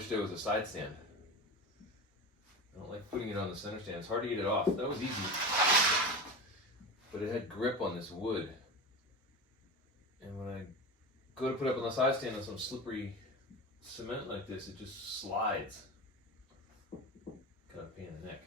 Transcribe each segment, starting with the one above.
wish there was a side stand. I don't like putting it on the center stand. It's hard to get it off. That was easy. But it had grip on this wood. And when I go to put it up on the side stand on some slippery cement like this, it just slides. Kind of pain in the neck.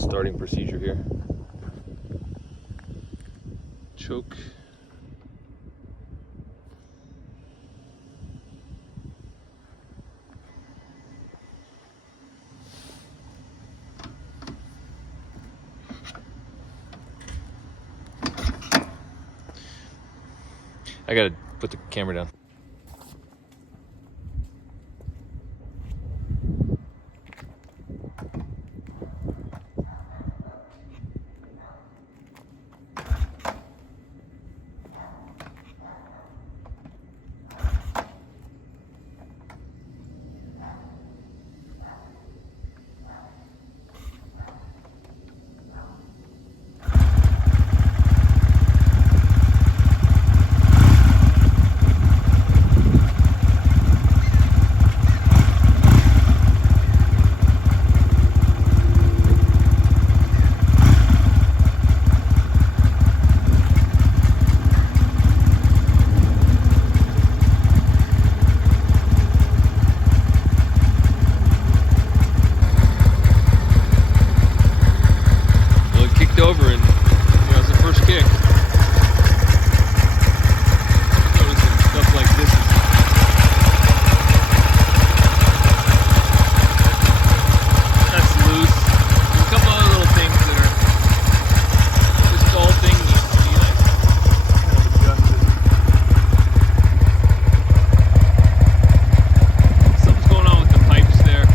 Starting procedure here. Choke. I gotta put the camera down. Over and it was the first kick. Noticing stuff like this that's loose. There's a couple other little things that are this ball thing needs to be like kind of adjusted. Something's going on with the pipes there.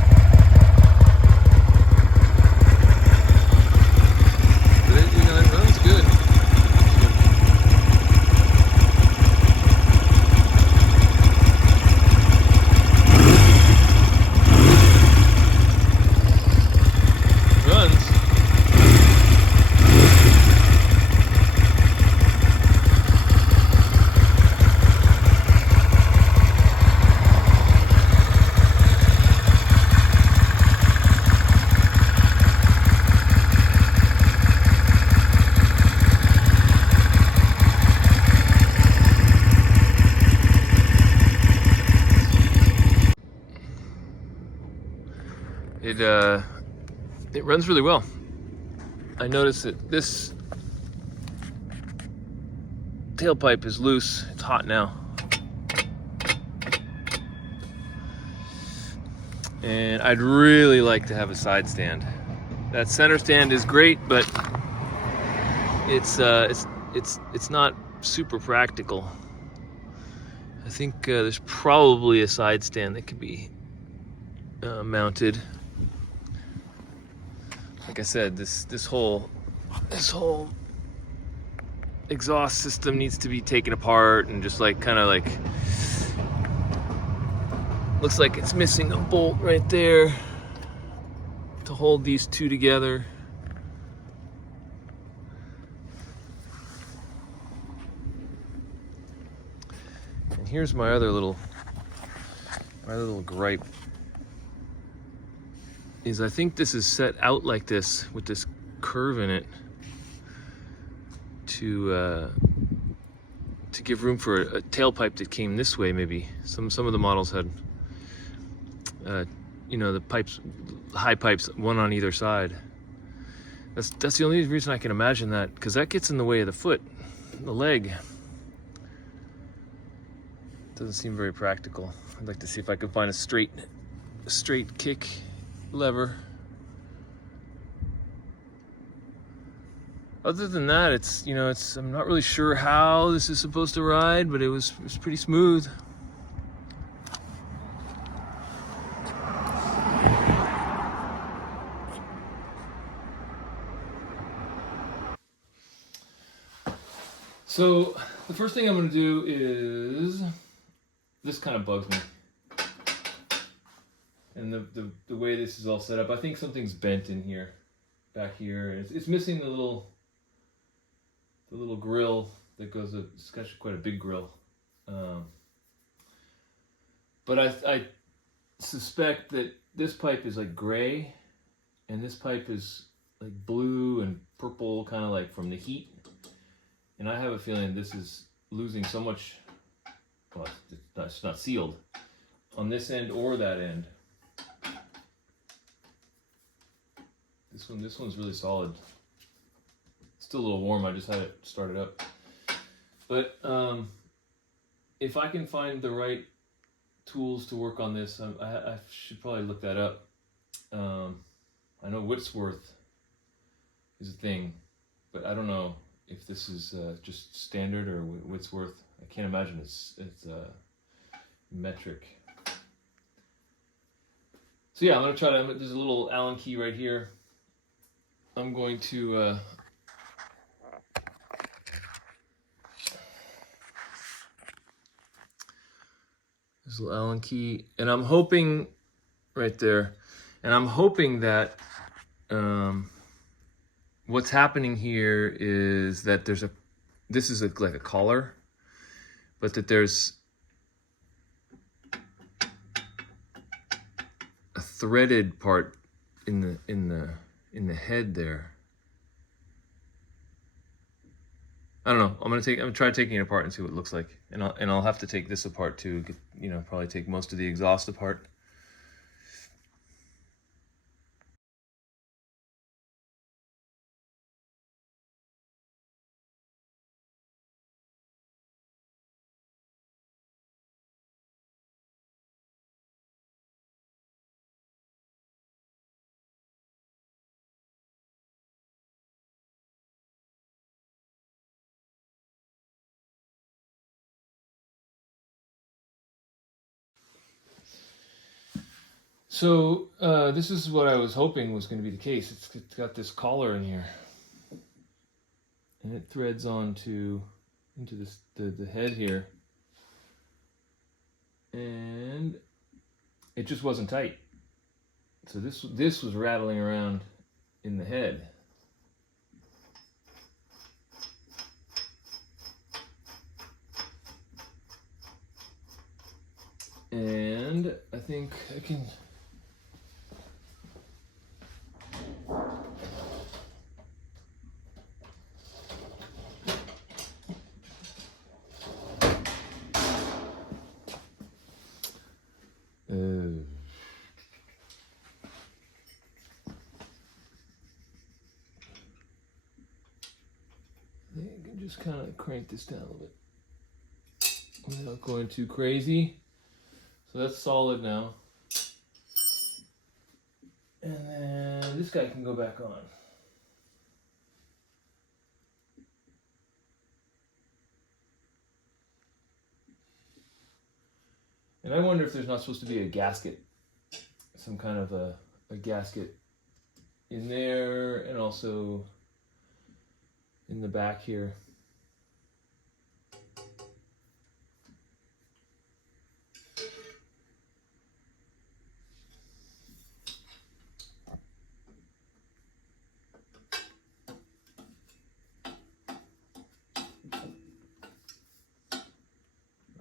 It runs really well. I noticed that this tailpipe is loose. It's hot now. And I'd really like to have a side stand. That center stand is great, but it's not super practical. I think there's probably a side stand that could be mounted. Like I said, this whole exhaust system needs to be taken apart and just like kind of like looks like it's missing a bolt right there to hold these two together. And here's my other little gripe. Is I think this is set out like this with this curve in it to give room for a tailpipe that came this way. Maybe some of the models had you know, the pipes, high pipes, one on either side. That's the only reason I can imagine that, because that gets in the way of the foot, the leg. Doesn't seem very practical. I'd like to see if I can find a straight kick lever. Other than that, it's, you know, I'm not really sure how this is supposed to ride, but it was pretty smooth. So the first thing I'm going to do is, this kind of bugs me, and the way this is all set up. I think something's bent in here, back here. It's missing the little grill that goes. It's actually quite a big grill, but I suspect that this pipe is like gray, and this pipe is like blue and purple, kind of like from the heat. And I have a feeling this is losing so much. Well, it's not sealed on this end or that end. This one's really solid. It's still a little warm. I just had it started up. But if I can find the right tools to work on this, I should probably look that up. I know Whitworth is a thing, but I don't know if this is just standard or Whitworth. I can't imagine it's metric. So yeah, I'm gonna try to. There's a little Allen key right here. I'm going to there's a little Allen key, and I'm hoping right there, and I'm hoping that what's happening here is that this is like a collar, but that there's a threaded part in the head there. I don't know. I'm gonna try taking it apart and see what it looks like, and I'll have to take this apart too. You know, probably take most of the exhaust apart. So this is what I was hoping was going to be the case. It's got this collar in here, and it threads into this the head here, and it just wasn't tight. So this was rattling around in the head. And I think I can. I can just kind of crank this down a little bit without going too crazy. So that's solid now. And then this guy can go back on. And I wonder if there's not supposed to be a gasket, some kind of a gasket in there, and also in the back here.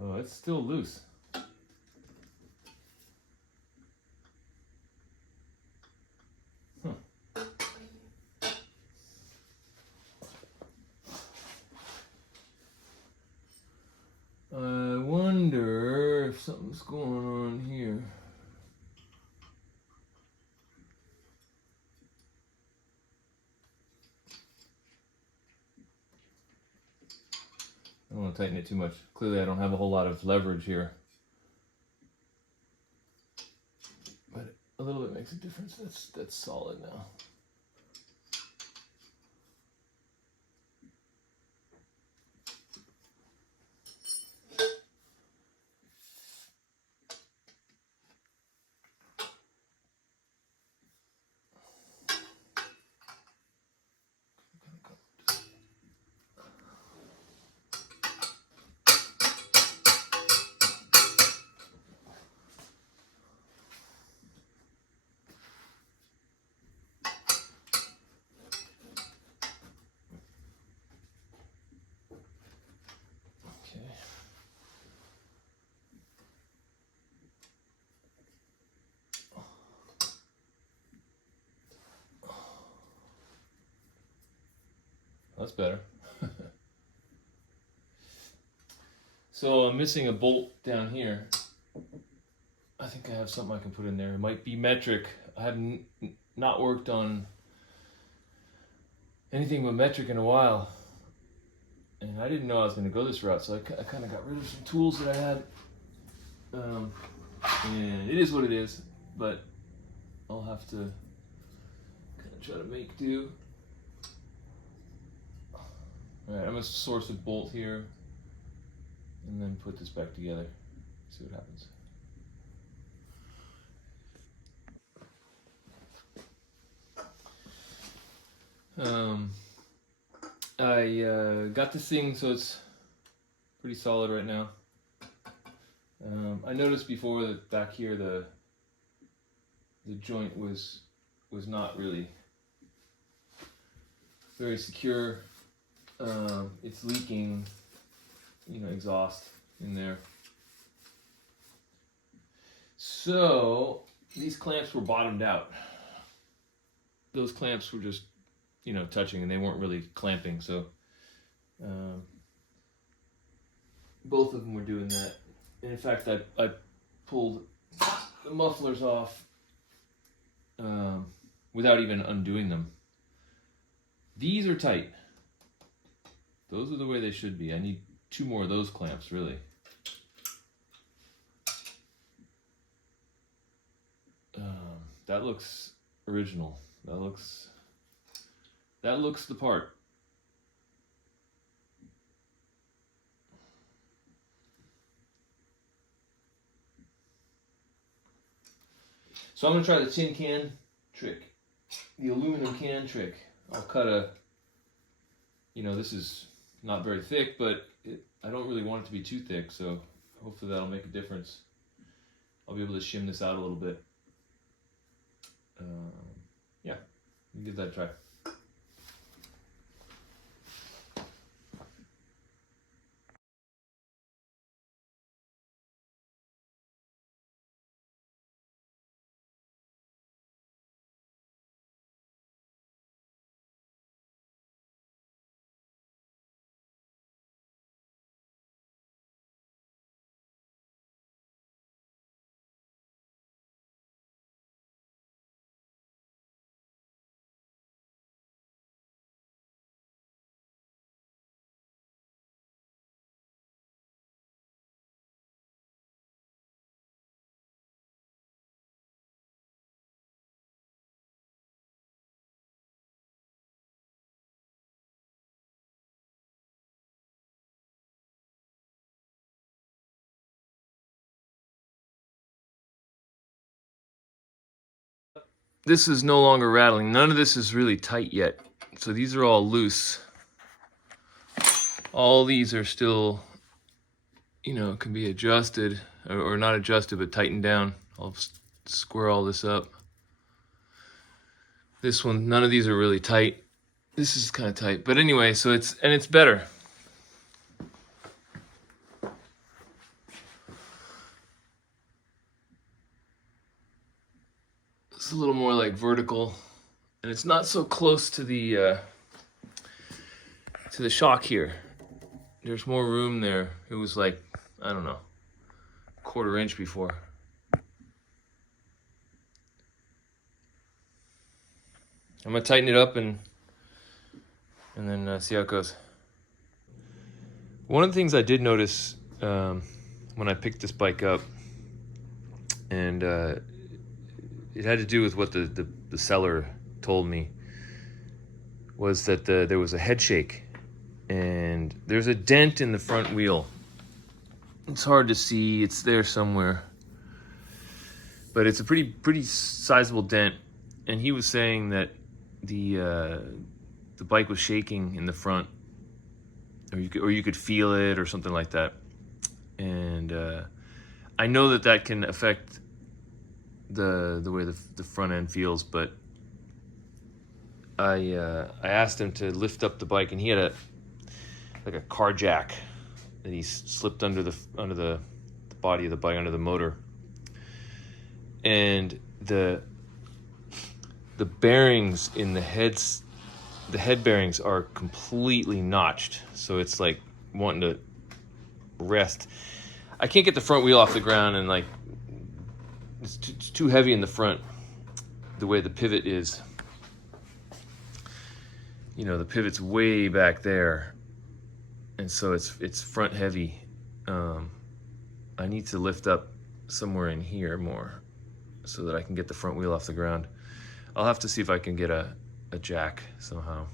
Oh, it's still loose. I don't want to tighten it too much. Clearly I don't have a whole lot of leverage here. But a little bit makes a difference. That's solid now. Okay. That's better. So I'm missing a bolt down here. I think I have something I can put in there. It might be metric. I have not worked on anything but metric in a while. And I didn't know I was going to go this route, so I kind of got rid of some tools that I had. And it is what it is, but I'll have to kind of try to make do. Alright, I'm going to source a bolt here and then put this back together. See what happens. I got this thing so it's pretty solid right now. I noticed before that back here the joint was not really very secure. It's leaking, exhaust in there. So these clamps were bottomed out. Those clamps were just touching, and they weren't really clamping, so both of them were doing that. And in fact, I pulled the mufflers off without even undoing them. These are tight. Those are the way they should be. I need 2 more of those clamps, really. That looks original. That looks the part. So I'm going to try the tin can trick. The aluminum can trick. I'll cut this is not very thick, but I don't really want it to be too thick, so hopefully that'll make a difference. I'll be able to shim this out a little bit. Yeah, give that a try. This is no longer rattling. None of this is really tight yet. So these are all loose. All these are still, can be adjusted, or not adjusted, but tightened down. I'll square all this up. This one, none of these are really tight. This is kind of tight. But anyway, so it's better. It's a little more like vertical, and it's not so close to the shock here. There's more room there. It was like, I don't know, 1/4 inch before. I'm gonna tighten it up and then see how it goes. One of the things I did notice when I picked this bike up, and it had to do with what the seller told me, was that there was a head shake, and there's a dent in the front wheel. It's hard to see, it's there somewhere, but it's a pretty sizable dent. And he was saying that the bike was shaking in the front, or you could feel it or something like that. And I know that can affect the way the front end feels, but I asked him to lift up the bike, and he had a car jack that he slipped under the body of the bike, under the motor, and the bearings in the head bearings are completely notched, so it's like wanting to rest. I can't get the front wheel off the ground, and like it's too heavy in the front, the way the pivot is. You know, the pivot's way back there, and so it's front heavy. I need to lift up somewhere in here more so that I can get the front wheel off the ground. I'll have to see if I can get a jack somehow.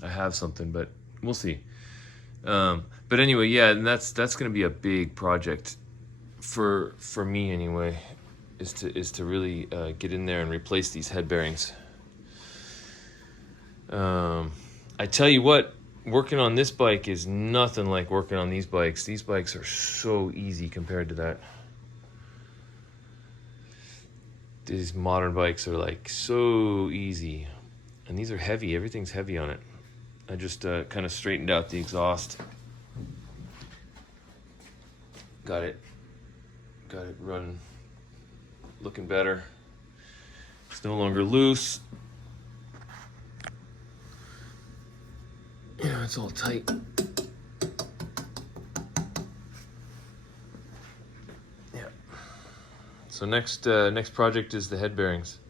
I have something, but we'll see. But anyway, yeah, and that's going to be a big project for me anyway, is to really get in there and replace these head bearings. I tell you what, working on this bike is nothing like working on these bikes. These bikes are so easy compared to that. These modern bikes are like so easy, and these are heavy. Everything's heavy on it. I just kind of straightened out the exhaust. Got it running, looking better. It's no longer loose. Yeah, it's all tight. Yeah. So next project is the head bearings.